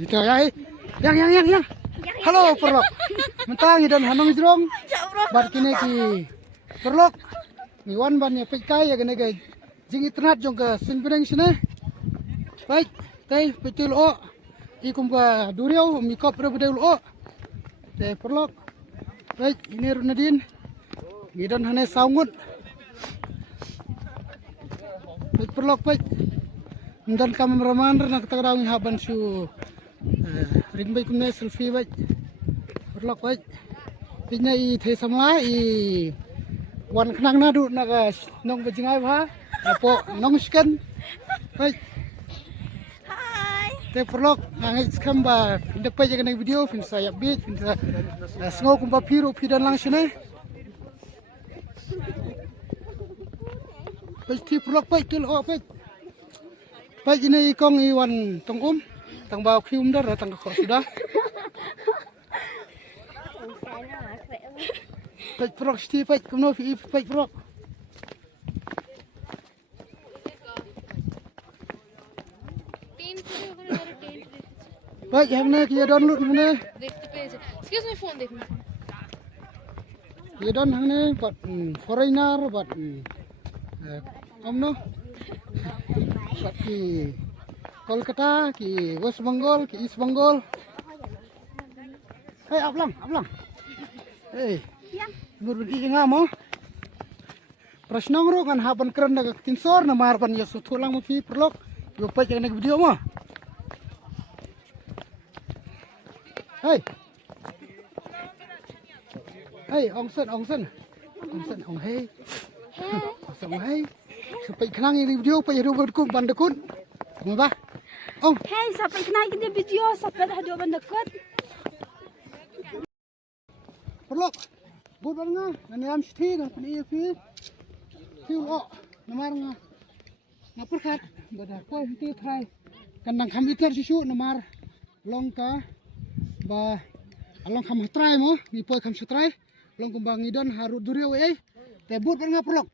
Itu ya, yang. Halo perlok. Mentang dan hanong jrong. Bar kini ki perlok. Miwan ban ya pekai ya kene ke jing internet jong ke sinbring sini. Baik, teh betul o. Ikum ka duriau mikop betul o. Teh perlok. Baik, ini Runadin. Gidan hane saungut. Baik perlok baik. Dan kameraman nak takraw ng haban su ring baik kumne selfie baik. Perlok baik. Pinya I the samla I wan knang na du naga nong bajingai ba. Apo nong scan. Baik. Hai. Te perlok ngai skam ba pindak pa jaga nang video pin saya bit pin sa sngo kumpa piru pidan lang sine. Baik ti perlok baik tul o baik. Baik ini ikong iwan tong tang bau khium dar tang ko sudah. Baik perok sti baik kumno fi baik perok. Baik hamne ki download hamne. দেখতে পেয়েছে excuse me phone দেখুন Ye don hamne but foreigner but omno. But ki Kolkata ki West Bengal ki East Bengal. Hey ablang. Hey. Ya. Murbi inga mo. Prasnong ro kan haban keren na tinsor na marban ya sutulang mo fi perlok. Yo pa jangan video mo. Hey. Hey ongsen ong hey. Ong hey. Sampai kenang ini video pa yado berkum bandekun. Ngaba? Ong. Hey, sampai kenal kita video sampai dah dua bandekut. Perlok. Buat nga, nani am sti kan pini fi. Fi lo namar nga. Ngaperkat bada ko hiti try. Kandang komputer sisu namar longka ba along kam try mo, ni poi kam try. Long kumbang idon haru duriau eh. Te buat nga perlok.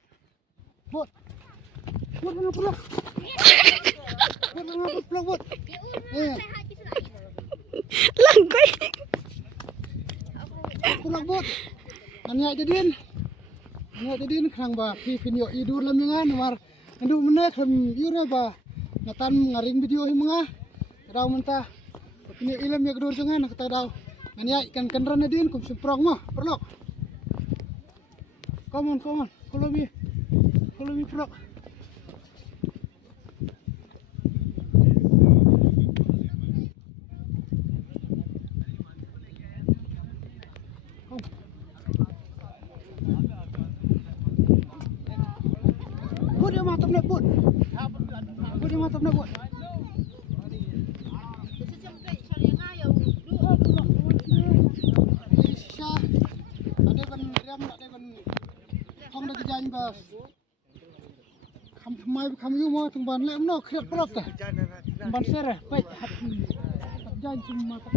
Buat nga perlok. Buat nga perlok buat. Eh. Langkai. Perlok buat. Anya jadin khang ba fi video idur lam nga namar andu mene kham ira ba ngatan ngaring video hi mga daw menta pini ilam ya gedur jangan nak daw anya ikan kenran din kum semprong mo perlok. Come on follow me perlok. Buat dia matap nak buat. Buat dia matap nak buat. Isya. Ada ban ram ada ban hong dah kejain bas. Kam yu mo tung ban le no kriat perot ta. Ban serah baik hat jain cuma matap.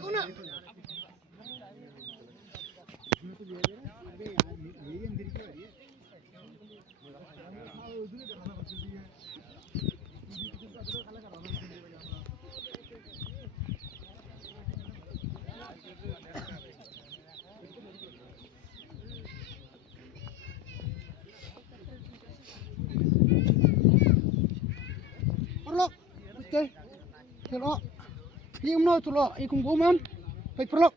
Kuna. Perlok. Okey. Perlok. Ium no tu lo, ikum guman, baik perlok.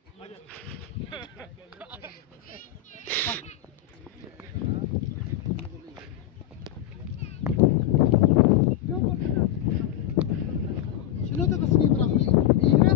Sino tu kesini berang ni? Ira.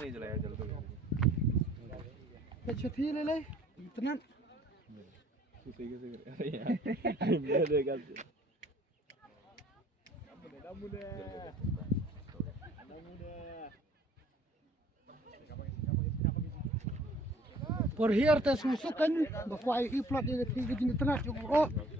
नहीं जलाया जल तो छठी ले ले इतना Por here tes masukan bakwai i plot ini tinggi di tengah juga.